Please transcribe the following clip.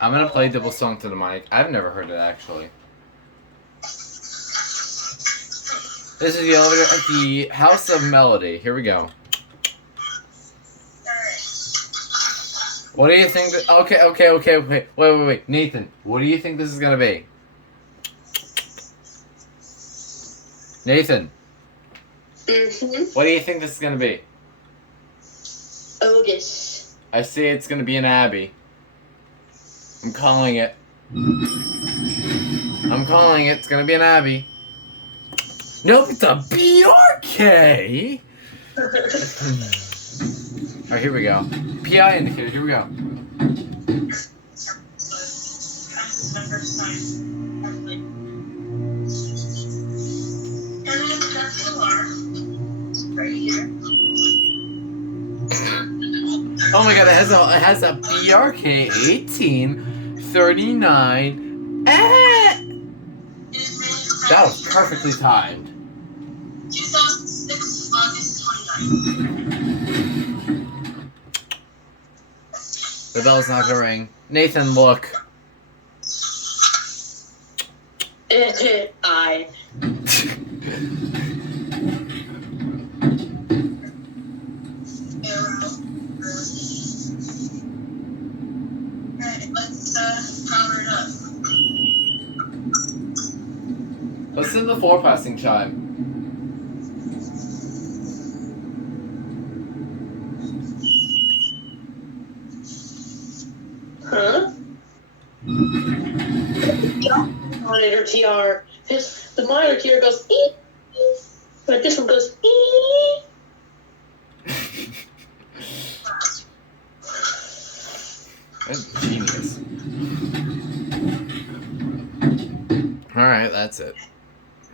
I'm gonna play Double Song to the mic. I've never heard it actually. This is the elevator at the House of Melody. Here we go. What do you think? Okay. Wait. Nathan, what do you think this is gonna be? Nathan. What do you think this is gonna be? Otis. I say it's gonna be an Abbey. I'm calling it. It's gonna be an Abbey. Nope, it's a BRK! Alright, here we go. PI indicator, here we go. This is my first time actually. And then that's the alarm right here. Oh my god, it has a BRK 1839. That was perfectly timed. 2006, August 29th. The bell's not gonna ring. Nathan, look. I. Alright, let's power it up. Listen to the floor passing chime. Huh? Monitor TR. The monitor TR goes eep, but this one goes eep. Genius. Alright, that's it.